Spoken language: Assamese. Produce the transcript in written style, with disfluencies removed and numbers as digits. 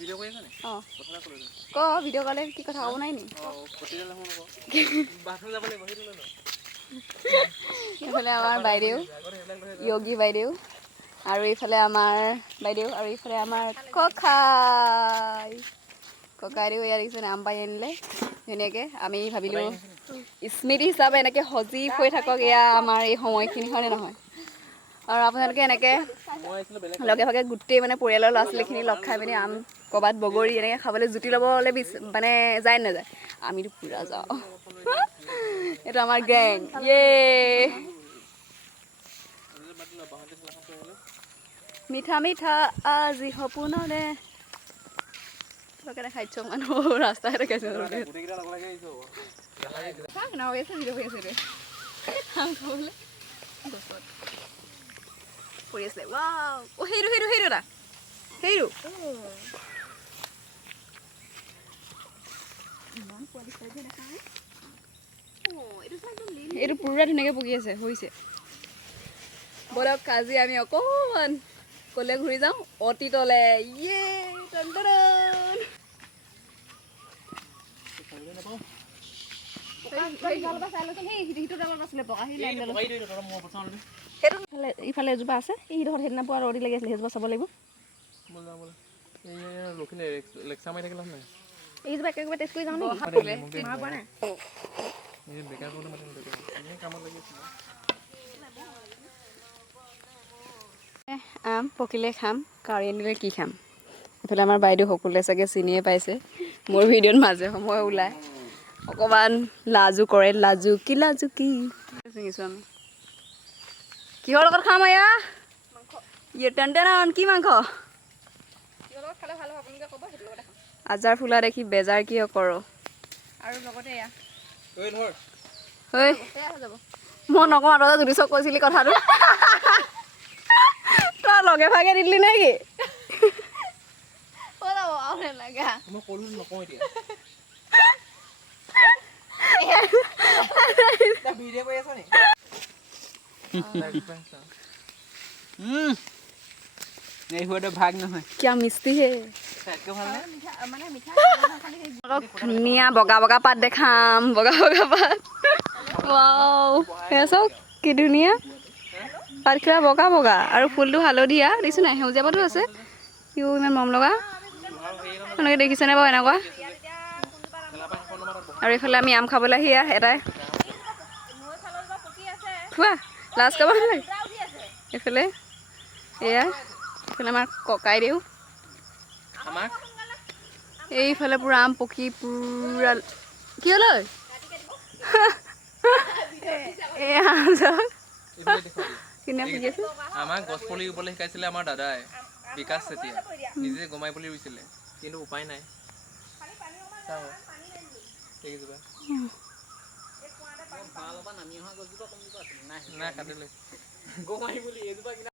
ভিডিও কৰি আছা নি? কথা ক'লে ক ভিডিও কলে কি কথা হ'ব নাই নি? প্ৰতিদিন শুন ক। বাথৰুম যাব লাগিব সেইটো ন। এইফালে আমাৰ বাইদেউ য়োগী বাইদেউ আৰু এইফালে আমাৰ বাইদেউ আৰু এইফালে আমাৰ ককাই ককাইদেউ ইয়াত দেখিছে আম পাৰি আনিলে ধুনীয়াকৈ আমি ভাবিলোঁ স্মৃতি হিচাপে এনেকৈ সজীৱ হৈ থাকক এয়া আমাৰ এই সময়খিনি হয়নে নহয় আৰু আপোনালোকে এনেকৈ লগে ভাগে গোটেই মানে পৰিয়ালৰ ল'ৰা ছোৱালীখিনি লগ খাই পিনি আম ক'ৰবাত বগৰী এনেকৈ খাবলৈ জুতি ল'বলৈ মানে যায় নাযায় আমিতো পূৰা যাওঁ এইটো আমাৰ গেং ইয়ে মিঠা মিঠা আজি সপোনৰে লোকেৰে খাইছ মানুহ ৰাস্তাই দেখাইছে পৰি আছে ৱাও সেইটো সেইটো সেইটো এটা সেইটো এইটো পুৰা ধুনীয়াকৈ পকি আছে হৈছে বলক আজি আমি অকণমান ক'লে ঘূৰি যাওঁ অতীতলে ইয়ে ইফালে এজোপা আছে এইডোখৰত সেইদিনা পোৱা ৰদী লাগি আছিলে সেইজোপা চাব লাগিব এইজোপা একেবাৰে টেষ্ট কৰি যাওঁ আম পকিলে খাম কাউৰী আনিলে কি খাম এইফালে আমাৰ বাইদেউ সকলোৱে চাগে চিনিয়ে পাইছে মোৰ ভিডিঅ'ত মাজে সময়ে ওলায় অকণমান লাজু কৰে লাজু কি চিঙিছোঁ আমি কিহৰ লগত খাম এয়া ইয়ে টেন কি মাংস আজাৰ ফুলা দেখি বেজাৰ কিয় কৰোঁ আৰু লগতে এয়া মই নকওঁ তই যদি চব কৈছিলি কথাটো তই লগে ভাগে দিলি নেকি ভাগ নহয় কিয় মিষ্টি হে ধুনীয়া বগা বগা পাত দেখাম বগা বগা পাত ৱাও সেয়া চাওক কি ধুনীয়া পাতখিলা বগা বগা আৰু ফুলটো হালধীয়া দেখিছোঁ নাই সেউজীয়া পাতো আছে সিও ইমান মৰম লগা এনেকৈ দেখিছেনে বাৰু এনেকুৱা আৰু এইফালে আমি আম খাবলৈ আহি এটাই খোৱা লাজ কৰিব নালাগে এইফালে এয়া এইফালে আমাৰ ককাইদেউ এইফালে পূৰা আম পকি পূৰা কি হ'ল আমাক গছ পুলি ৰুবলৈ শিকাইছিলে আমাৰ দাদাই বিকাশ চেতিয়া নিজে গমাই পুলি ৰুইছিলে কিন্তু উপায় নাই নাই কাটিলে